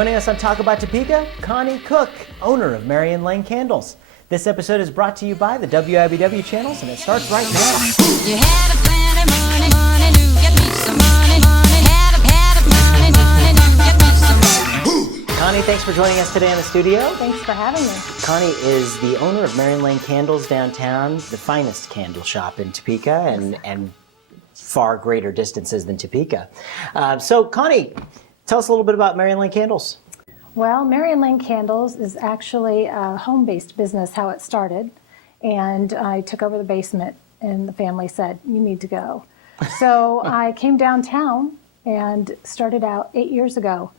Joining us on Talk About Topeka, Connie Cook, owner of Marion Lane Candles. This episode is brought to you by the WIBW channels, and it starts right now. You had a plenty money to get me some money. Had a money to get me some money. Connie, thanks for joining us today in the studio. Thanks for having me. Connie is the owner of Marion Lane Candles downtown, the finest candle shop in Topeka, and far greater distances than Topeka. So, Connie, tell us a little bit about Marion Lane Candles. Well, Marion Lane Candles is actually a home-based business, how it started. And I took over the basement, and the family said, you need to go. So I came downtown and started out 8 years ago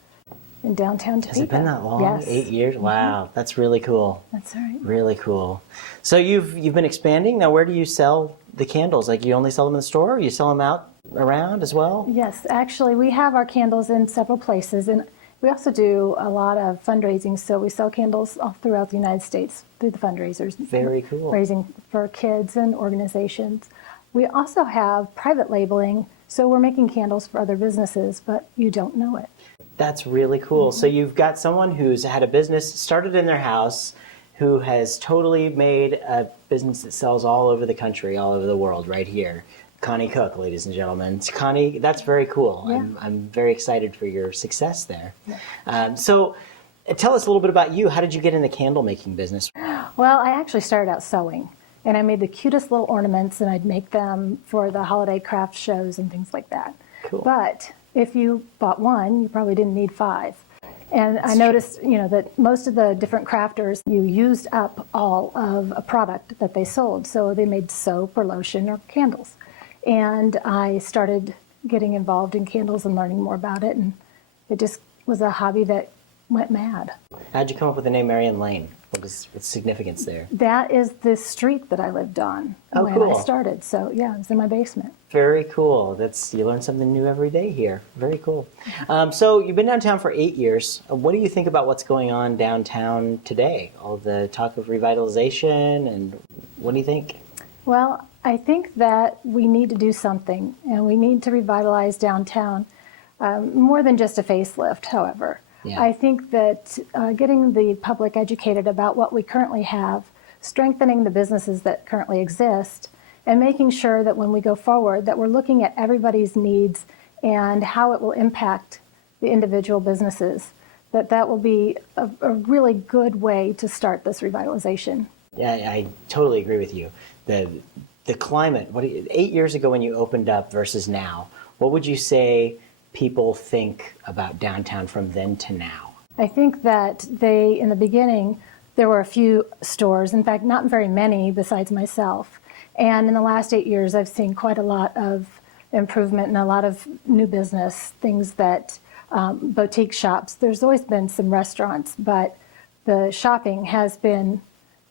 in downtown Topeka. Has it been that long? Yes. 8 years? Wow, that's really cool. That's right. Really cool. So you've been expanding. Now, where do you sell the candles? Like, you only sell them in the store, or you sell them out around as well? Yes, actually, we have our candles in several places, and we also do a lot of fundraising, so we sell candles all throughout the United States through the fundraisers. Very cool. Raising for kids and organizations. We also have private labeling, so we're making candles for other businesses, but you don't know it. That's really cool. So you've got someone who's had a business started in their house, who has totally made a business that sells all over the country, all over the world, right here. Connie Cook, ladies and gentlemen. Connie, that's very cool. Yeah. I'm very excited for your success there. Yeah. So tell us a little bit about you. How did you get in the candle making business? Well, I actually started out sewing, and I made the cutest little ornaments, and I'd make them for the holiday craft shows and things like that. Cool. But if you bought one, you probably didn't need 5. And I noticed, that most of the different crafters, you used up all of a product that they sold. So they made soap or lotion or candles. And I started getting involved in candles and learning more about it. And it just was a hobby that went mad. How'd you come up with the name Marion Lane? What's significance there? That is the street that I lived on when cool. I started. So yeah, it was in my basement. Very cool. You learn something new every day here. Very cool. So you've been downtown for 8 years. What do you think about what's going on downtown today? All the talk of revitalization, and what do you think? Well, I think that we need to do something, and we need to revitalize downtown, more than just a facelift, however. Yeah. I think that getting the public educated about what we currently have, strengthening the businesses that currently exist, and making sure that when we go forward that we're looking at everybody's needs and how it will impact the individual businesses, that will be a really good way to start this revitalization. Yeah, I totally agree with you. The climate, 8 years ago when you opened up versus now, what would you say people think about downtown from then to now? I think that in the beginning, there were a few stores, in fact, not very many besides myself. And in the last 8 years, I've seen quite a lot of improvement and a lot of new business, things that boutique shops. There's always been some restaurants, but the shopping has been,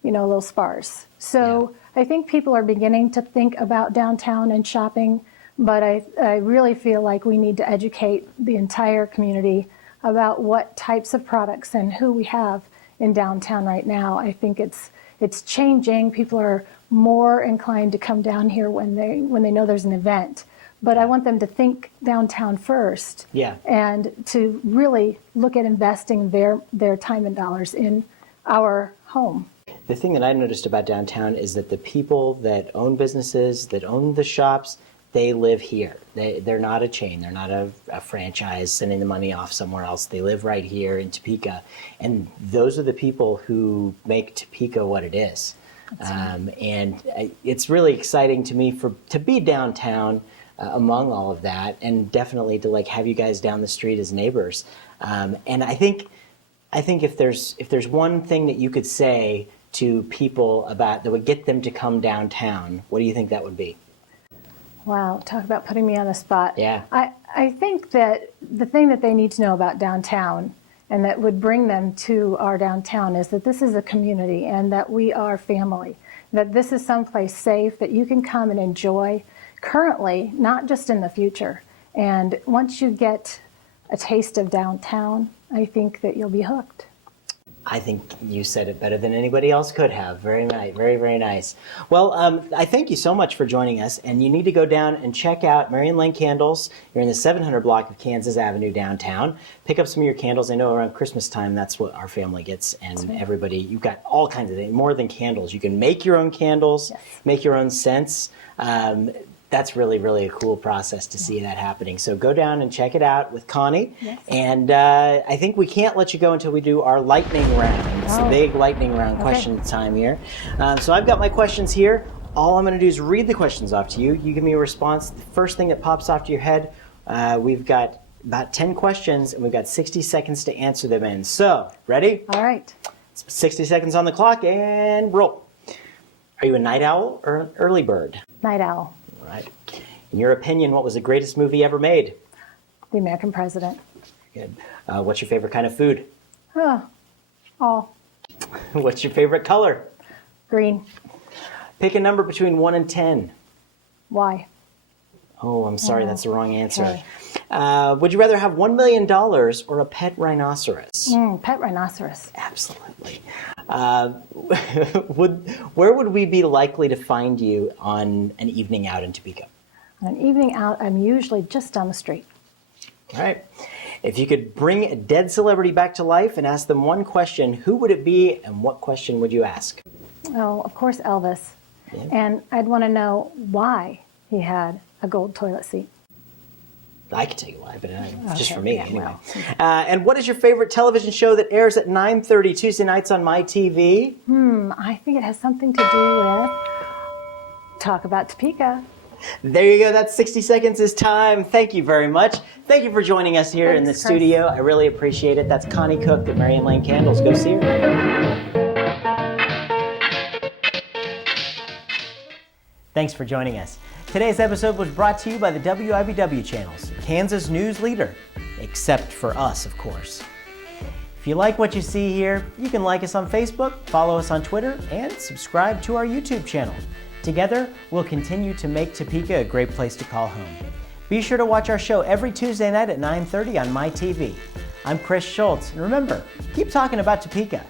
a little sparse. So yeah. I think people are beginning to think about downtown and shopping, but I really feel like we need to educate the entire community about what types of products and who we have in downtown right now. I think it's changing. People are more inclined to come down here when they know there's an event. But I want them to think downtown first, and to really look at investing their time and dollars in our home. The thing that I noticed about downtown is that the people that own businesses, that own the shops, they live here. They're not a chain. They're not a franchise sending the money off somewhere else. They live right here in Topeka. And those are the people who make Topeka what it is. And it's really exciting to me to be downtown among all of that, and definitely to have you guys down the street as neighbors. And I think if there's one thing that you could say to people that would get them to come downtown, what do you think that would be? Wow, talk about putting me on the spot. Yeah. I think that the thing that they need to know about downtown and that would bring them to our downtown is that this is a community and that we are family, that this is someplace safe that you can come and enjoy currently, not just in the future. And once you get a taste of downtown, I think that you'll be hooked. I think you said it better than anybody else could have. Very nice, very, very nice. Well, I thank you so much for joining us, and you need to go down and check out Marion Lane Candles. You're in the 700 block of Kansas Avenue downtown. Pick up some of your candles. I know around Christmas time, that's what our family gets, and everybody, you've got all kinds of things, more than candles. You can make your own candles, make your own scents. That's really, really a cool process to see that happening. So go down and check it out with Connie. Yes. And I think we can't let you go until we do our lightning round. It's a big lightning round question time here. So I've got my questions here. All I'm going to do is read the questions off to you. You give me a response. The first thing that pops off to your head, we've got about 10 questions, and we've got 60 seconds to answer them in. So, ready? All right. 60 seconds on the clock, and roll. Are you a night owl or an early bird? Night owl. Right. In your opinion, what was the greatest movie ever made? The American President. Good. What's your favorite kind of food? All. What's your favorite color? Green. Pick a number between 1 and 10. Why? Oh, I'm sorry, that's the wrong answer. Okay. Would you rather have $1 million or a pet rhinoceros? Pet rhinoceros. Absolutely. Where would we be likely to find you on an evening out in Topeka? On an evening out, I'm usually just down the street. All right. If you could bring a dead celebrity back to life and ask them one question, who would it be and what question would you ask? Oh, of course, Elvis. Yeah. And I'd want to know why he had a gold toilet seat. I can tell you why, but it's just Okay, for me yeah, anyway. well. And what is your favorite television show that airs at 9:30 Tuesday nights on MyTV? I think it has something to do with Talk About Topeka. There you go. That's 60 seconds is time. Thank you very much. Thank you for joining us here in the Thanks, Chris. studio. I really appreciate it. That's Connie Cook at Marion Lane Candles. Go see her. Thanks for joining us. Today's episode was brought to you by the WIBW channels, Kansas news leader, except for us, of course. If you like what you see here, you can like us on Facebook, follow us on Twitter, and subscribe to our YouTube channel. Together, we'll continue to make Topeka a great place to call home. Be sure to watch our show every Tuesday night at 9:30 on MyTV. I'm Chris Schultz, and remember, keep talking about Topeka.